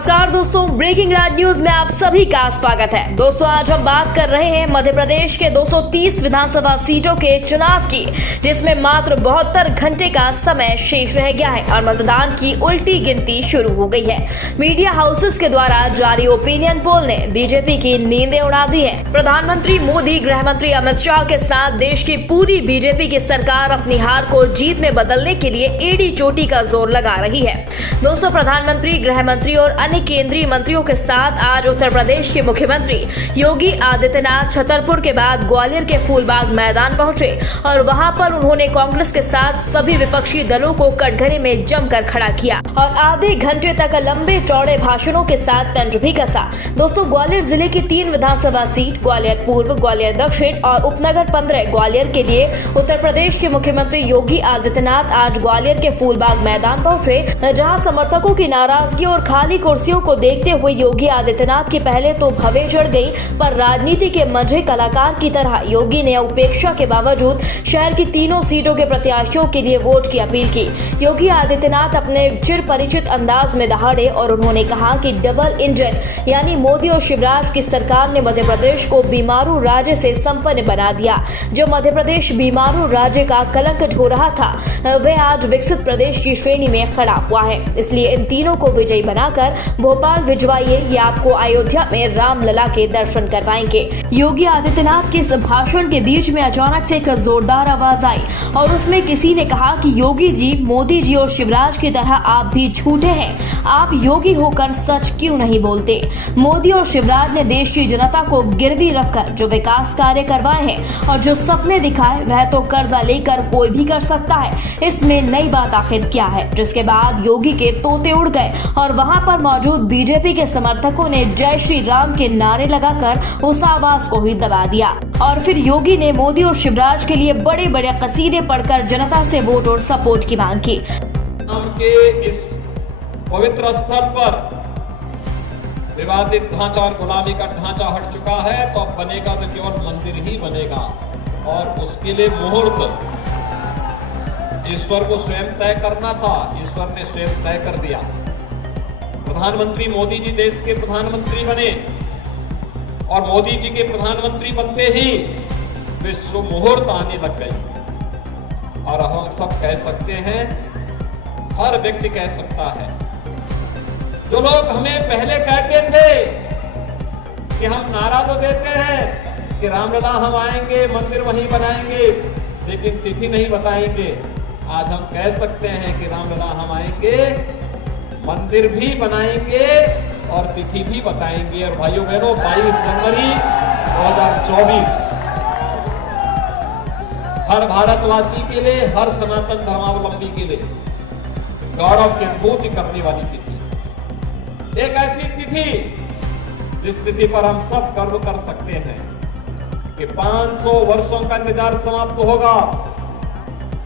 नमस्कार दोस्तों, ब्रेकिंग राज न्यूज में आप सभी का स्वागत है। दोस्तों, आज हम बात कर रहे हैं मध्य प्रदेश के 230 विधानसभा सीटों के चुनाव की, जिसमें मात्र 72 घंटे का समय शेष रह गया है और मतदान की उल्टी गिनती शुरू हो गई है। मीडिया हाउसेस के द्वारा जारी ओपिनियन पोल ने बीजेपी की नींदें उड़ा दी है। प्रधानमंत्री मोदी, गृह मंत्री अमित शाह के साथ देश की पूरी बीजेपी की सरकार अपनी हार को जीत में बदलने के लिए एड़ी चोटी का जोर लगा रही है। दोस्तों, प्रधानमंत्री, गृह मंत्री और अन्य केंद्रीय मंत्रियों के साथ आज उत्तर प्रदेश के मुख्यमंत्री योगी आदित्यनाथ छतरपुर के बाद ग्वालियर के फूलबाग मैदान पहुंचे और वहां पर उन्होंने कांग्रेस के साथ सभी विपक्षी दलों को कटघरे में जमकर खड़ा किया और आधे घंटे तक लंबे चौड़े भाषणों के साथ तंज भी कसा। दोस्तों, ग्वालियर जिले की 3 विधानसभा सीट ग्वालियर पूर्व, ग्वालियर दक्षिण और उपनगर 15 ग्वालियर के लिए उत्तर प्रदेश के मुख्यमंत्री योगी आदित्यनाथ आज ग्वालियर के फूलबाग मैदान पहुंचे, जहां समर्थकों की नाराजगी और खाली कुर्सियों को देखते हुए योगी आदित्यनाथ की पहले तो भवें चढ़ गई, पर राजनीति के मंझे कलाकार की तरह योगी ने उपेक्षा के बावजूद शहर की तीनों सीटों के प्रत्याशियों के लिए वोट की अपील की। योगी आदित्यनाथ अपने चिर परिचित अंदाज में दहाड़े और उन्होंने कहा कि डबल इंजन यानी मोदी और शिवराज की सरकार ने मध्य प्रदेश को बीमारू राज्य से संपन्न बना दिया। जो मध्य प्रदेश बीमारू राज्य का कलंक ढो रहा था, वह आज विकसित प्रदेश की श्रेणी में खड़ा हुआ है। इसलिए इन तीनों को विजयी बनाकर भोपाल भिजवाइए, ये आपको अयोध्या में रामलला के दर्शन करवाएंगे। योगी आदित्यनाथ के इस भाषण के बीच में अचानक से एक जोरदार आवाज आई और उसमें किसी ने कहा कि योगी जी, मोदी जी और शिवराज की तरह आप भी झूठे हैं। आप योगी होकर सच क्यों नहीं बोलते? मोदी और शिवराज ने देश की जनता को गिरवी रखकर जो विकास कार्य करवाए हैं और जो सपने दिखाए, वह तो कर्जा लेकर कोई भी कर सकता है। इसमें नई बात आखिर क्या है? जिसके बाद योगी के तोते उड़ गए और वहां पर मौजूद बीजेपी के समर्थकों ने जय श्री राम के नारे लगाकर उस आवाज को ही दबा दिया और फिर योगी ने मोदी और शिवराज के लिए बड़े बड़े कसीदे पढ़कर जनता से वोट और सपोर्ट की मांग की। के इस पवित्र स्थल पर विवादित ढांचा और गुलामी का ढांचा हट चुका है, तो अब बनेगा तो केवल मंदिर ही बनेगा और उसके लिए मुहूर्त ईश्वर को स्वयं तय करना था। ईश्वर ने स्वयं तय कर दिया। प्रधानमंत्री मोदी जी देश के प्रधानमंत्री बने और मोदी जी के प्रधानमंत्री बनते ही विश्व मुहूर्त आने लग गई और हम सब कह सकते हैं, हर व्यक्ति कह सकता है। जो लोग हमें पहले कहते थे कि हम नारा तो देते हैं कि रामलला हम आएंगे, मंदिर वहीं बनाएंगे, लेकिन तिथि नहीं बताएंगे, आज हम कह सकते हैं कि रामलला हम आएंगे, मंदिर भी बनाएंगे और तिथि भी बताएंगे। और भाइयों बहनों, 22 जनवरी 2024 हर भारतवासी के लिए, हर सनातन धर्मावलंबी के लिए गौरव की अनुभूति करने वाली तिथि, एक ऐसी तिथि जिस तिथि पर हम सब गर्व कर सकते हैं कि 500 वर्षों का इंतजार समाप्त होगा।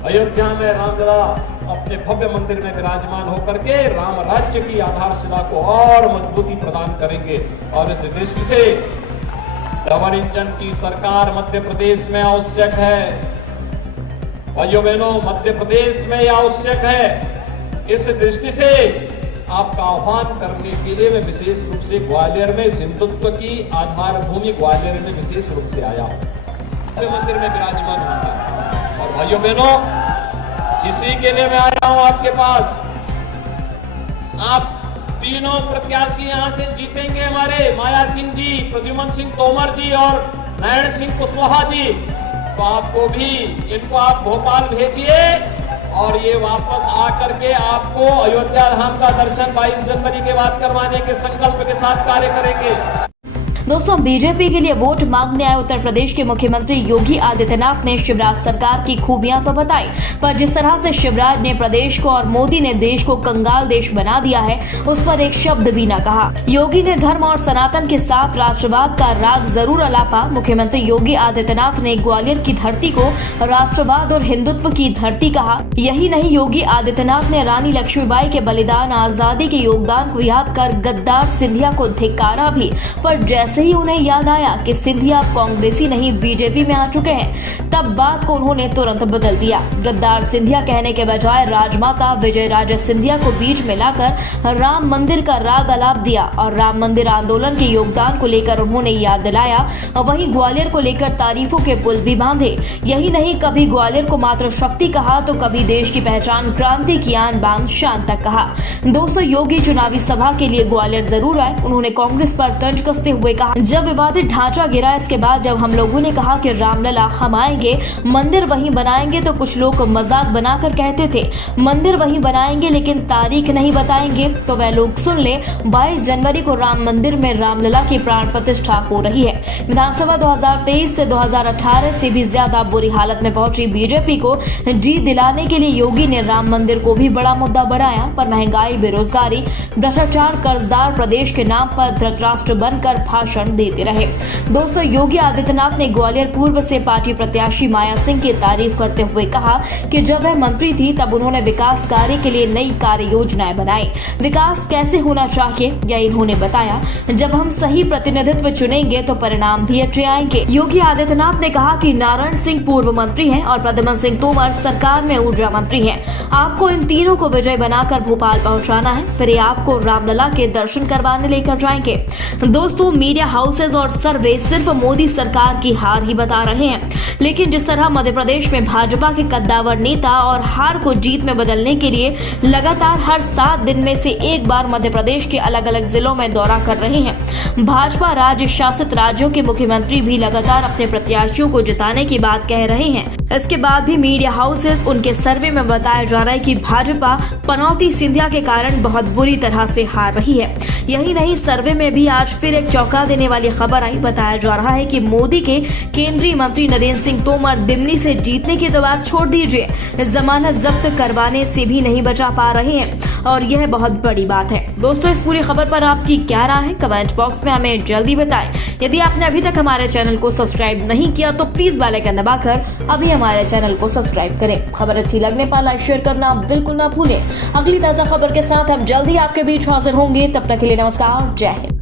अयोध्या में रामलला अपने भव्य मंदिर में विराजमान होकर के राम राज्य की आधारशिला को और मजबूती प्रदान करेंगे और इस दृष्टि से डबल इंजन की सरकार मध्य प्रदेश में आवश्यक है। भाइयों बहनों, मध्य प्रदेश में यह आवश्यक है। इस दृष्टि से आपका आह्वान करने के लिए मैं विशेष रूप से ग्वालियर में हिंदुत्व की आधार भूमि ग्वालियर में विशेष रूप से आया हूं। मंदिर में विराजमान होंगे और भाइयों बहनों, इसी के लिए मैं आया हूं आपके पास। आप तीनों प्रत्याशी यहां से जीतेंगे, हमारे माया सिंह जी, प्रद्युमन सिंह तोमर जी और नारायण सिंह कुशवाहा जी। तो आपको भी, इनको आप भोपाल भेजिए और ये वापस आकर के आपको अयोध्या धाम का दर्शन 22 जनवरी के बाद करवाने के संकल्प के साथ कार्य करेंगे। दोस्तों, बीजेपी के लिए वोट मांगने आए उत्तर प्रदेश के मुख्यमंत्री योगी आदित्यनाथ ने शिवराज सरकार की खूबियां तो बताई, पर जिस तरह से शिवराज ने प्रदेश को और मोदी ने देश को कंगाल देश बना दिया है, उस पर एक शब्द भी न कहा। योगी ने धर्म और सनातन के साथ राष्ट्रवाद का राग जरूर अलापा। मुख्यमंत्री योगी आदित्यनाथ ने ग्वालियर की धरती को राष्ट्रवाद और हिंदुत्व की धरती कहा। यही नहीं, योगी आदित्यनाथ ने रानी लक्ष्मीबाई के बलिदान, आजादी के योगदान को याद कर गद्दार सिंधिया को धिक्कारा भी, पर जैसे जैसे ही उन्हें याद आया कि सिंधिया अब कांग्रेसी नहीं बीजेपी में आ चुके हैं, तब बात को उन्होंने तुरंत बदल दिया। गद्दार सिंधिया कहने के बजाय राजमाता विजय राजे सिंधिया को बीच में लाकर राम मंदिर का राग अलाप दिया और राम मंदिर आंदोलन के योगदान को लेकर उन्होंने याद दिलाया। वहीं ग्वालियर को लेकर तारीफों के पुल भी बांधे। यही नहीं, कभी ग्वालियर को मात्र शक्ति कहा तो कभी देश की पहचान क्रांति की आन बान शान तक कहा। दोस्तों, योगी चुनावी सभा के लिए ग्वालियर जरूर आए। उन्होंने कांग्रेस पर तंज कसते हुए कहा, जब विवादित ढांचा गिरा, इसके बाद जब हम लोगों ने कहा कि रामलला हम आएंगे, मंदिर वहीं बनाएंगे, तो कुछ लोग मजाक बनाकर कहते थे मंदिर वहीं बनाएंगे लेकिन तारीख नहीं बताएंगे। तो वह लोग सुन ले, 22 जनवरी को राम मंदिर में रामलला की प्राण प्रतिष्ठा हो रही है। विधानसभा 2023 से 2018 से भी ज्यादा बुरी हालत में पहुंची बीजेपी को जीत दिलाने के लिए योगी ने राम मंदिर को भी बड़ा मुद्दा बनाया, पर महंगाई, बेरोजगारी, भ्रष्टाचार, कर्जदार प्रदेश के नाम पर धृतराष्ट्र बनकर भाषण देते रहे। दोस्तों, योगी आदित्यनाथ ने ग्वालियर पूर्व से पार्टी प्रत्याशी माया सिंह की तारीफ करते हुए कहा कि जब वह मंत्री थी तब उन्होंने विकास कार्य के लिए नई कार्य योजनाएं बनाई। विकास कैसे होना चाहिए यह इन्होंने बताया। जब हम सही प्रतिनिधित्व चुनेंगे तो परिणाम भी अच्छे आएंगे। योगी आदित्यनाथ ने कहा कि नारायण सिंह पूर्व मंत्री हैं और प्रद्युम्न सिंह तोमर सरकार में ऊर्जा मंत्री हैं। आपको इन तीनों को विजय बनाकर भोपाल पहुंचाना है, फिर ये आपको रामलला के दर्शन करवाने लेकर जाएंगे। दोस्तों, मीडिया हाउसेज और सर्वे सिर्फ मोदी सरकार की हार ही बता रहे हैं, लेकिन जिस तरह मध्य प्रदेश में भाजपा के कद्दावर नेता और हार को जीत में बदलने के लिए लगातार हर 7 दिन में से एक बार मध्य प्रदेश के अलग अलग जिलों में दौरा कर रहे हैं, भाजपा राज्य शासित राज्यों के मुख्यमंत्री भी लगातार अपने प्रत्याशियों को जिताने की बात कह रहे हैं। इसके बाद भी मीडिया हाउसेज उनके सर्वे में बताया जा रहा है कि भाजपा पनौती सिंधिया के कारण बहुत बुरी तरह से हार रही है। यही नहीं, सर्वे में भी आज फिर एक चौंका देने वाली खबर आई। बताया जा रहा है कि मोदी के केंद्रीय मंत्री नरेंद्र सिंह तोमर दिल्ली से जीतने की तो बात छोड़ दीजिए, जमानत जब्त करवाने से भी नहीं बचा पा रहे हैं और यह बहुत बड़ी बात है। दोस्तों, इस पूरी खबर पर आपकी क्या राय है? कमेंट बॉक्स में हमें जल्दी बताएं। यदि आपने अभी तक हमारे चैनल को सब्सक्राइब नहीं किया तो प्लीज बेल आइकन दबाकर अभी हमारे चैनल को सब्सक्राइब करें। खबर अच्छी लगने पर लाइक शेयर करना बिल्कुल ना भूलें। अगली ताजा खबर के साथ हम जल्दी आपके बीच हाजिर होंगे। तब तक के लिए नमस्कार, जय हिंद।